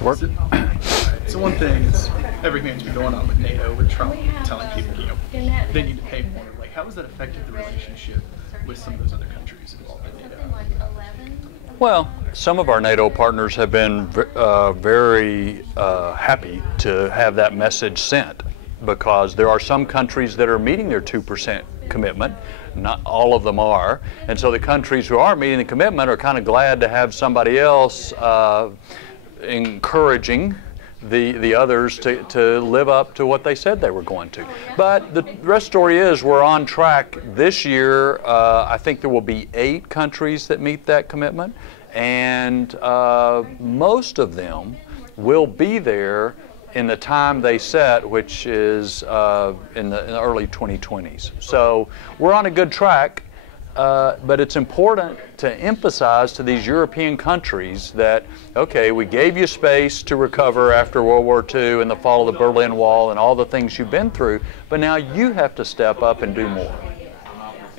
So one thing is everything that's been going on with NATO, with Trump telling people, they need to pay more. Like, how has that affected the relationship with some of those other countries involved in NATO? Well, some of our NATO partners have been very happy to have that message sent, because there are some countries that are meeting their 2% commitment. Not all of them are. And so the countries who are meeting the commitment are kind of glad to have somebody else encouraging the others to live up to what they said they were going to. But the rest story is we're on track. This year, I think there will be 8 countries that meet that commitment, and most of them will be there in the time they set, which is in the early 2020s. So we're on a good track. But it's important to emphasize to these European countries that, okay, we gave you space to recover after World War II and the fall of the Berlin Wall and all the things you've been through, but now you have to step up and do more.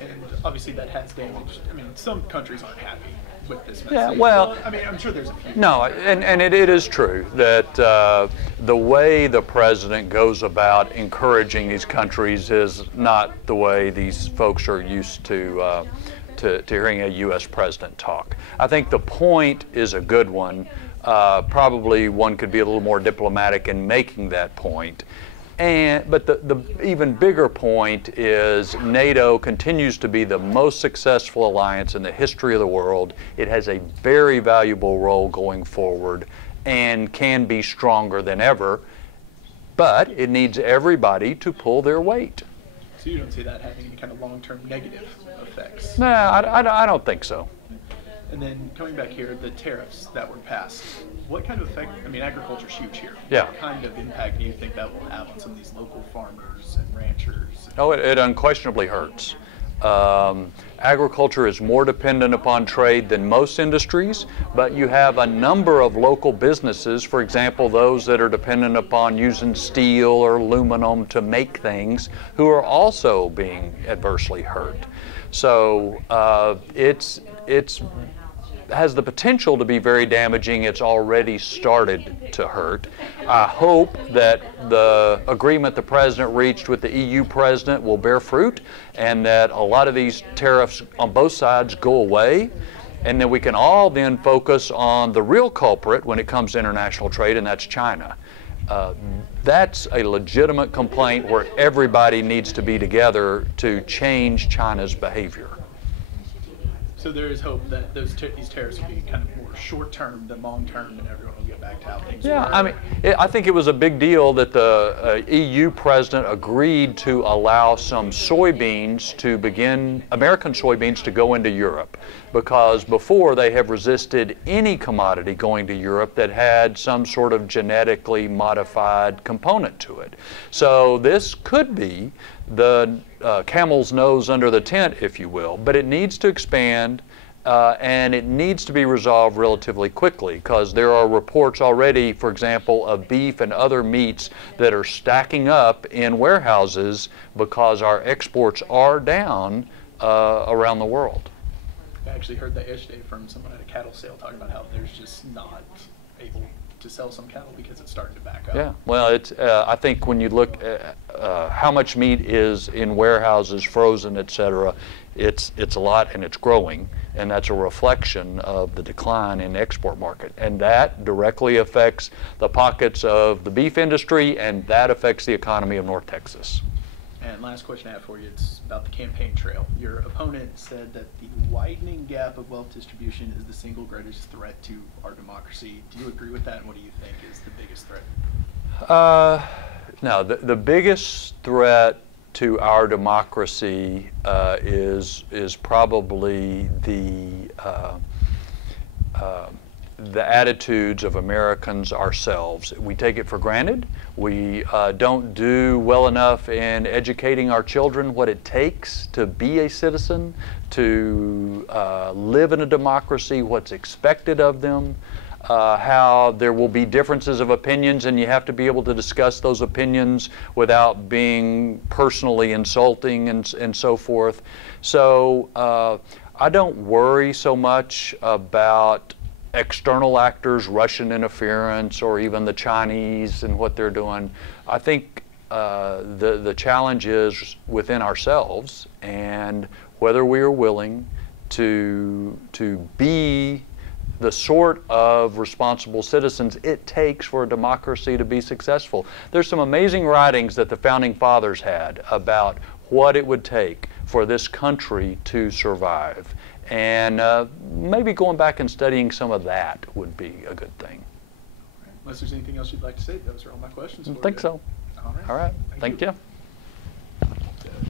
And obviously that has damaged, some countries aren't happy with this message. Yeah, well, I'm sure there's a few. No, and it is true that the way the president goes about encouraging these countries is not the way these folks are used to hearing a U.S. president talk. I think the point is a good one. Probably one could be a little more diplomatic in making that point. But the even bigger point is NATO continues to be the most successful alliance in the history of the world. It has a very valuable role going forward and can be stronger than ever, but it needs everybody to pull their weight. So you don't see that having any kind of long-term negative effects? No, I don't think so. And then coming back here, the tariffs that were passed, what kind of effect, agriculture's huge here. Yeah. What kind of impact do you think that will have on some of these local farmers and ranchers? Oh, it unquestionably hurts. Agriculture is more dependent upon trade than most industries, but you have a number of local businesses, for example, those that are dependent upon using steel or aluminum to make things, who are also being adversely hurt. So it's has the potential to be very damaging. It's already started to hurt. I hope that the agreement the president reached with the EU president will bear fruit, and that a lot of these tariffs on both sides go away, and then we can all then focus on the real culprit when it comes to international trade, and that's China. That's a legitimate complaint where everybody needs to be together to change China's behavior. So there is hope that these tariffs will be kind of more short-term than long-term, and everyone will get back to how things were. I think it was a big deal that the EU president agreed to allow some soybeans to begin, American soybeans, to go into Europe, because before they have resisted any commodity going to Europe that had some sort of genetically modified component to it. So this could be the camel's nose under the tent, if you will, but it needs to expand and it needs to be resolved relatively quickly, because there are reports already, for example, of beef and other meats that are stacking up in warehouses because our exports are down around the world. I actually heard that yesterday from someone at a cattle sale talking about how there's just not able to sell some cattle because it's starting to back up. Yeah, well, it's, I think when you look at how much meat is in warehouses, frozen, etc., it's a lot, and it's growing, and that's a reflection of the decline in the export market. And that directly affects the pockets of the beef industry, and that affects the economy of North Texas. And last question I have for you, it's about the campaign trail. Your opponent said that the widening gap of wealth distribution is the single greatest threat to our democracy. Do you agree with that, and what do you think is the biggest threat? No, the biggest threat to our democracy is probably the attitudes of Americans ourselves. We take it for granted. We don't do well enough in educating our children what it takes to be a citizen, to live in a democracy, what's expected of them, how there will be differences of opinions, and you have to be able to discuss those opinions without being personally insulting and so forth. So I don't worry so much about external actors, Russian interference, or even the Chinese and what they're doing. I think the challenge is within ourselves, and whether we are willing to be the sort of responsible citizens it takes for a democracy to be successful. There's some amazing writings that the Founding Fathers had about what it would take for this country to survive. And maybe going back and studying some of that would be a good thing. Unless there's anything else you'd like to say, those are all my questions. I think so. All right. All right. Thank you.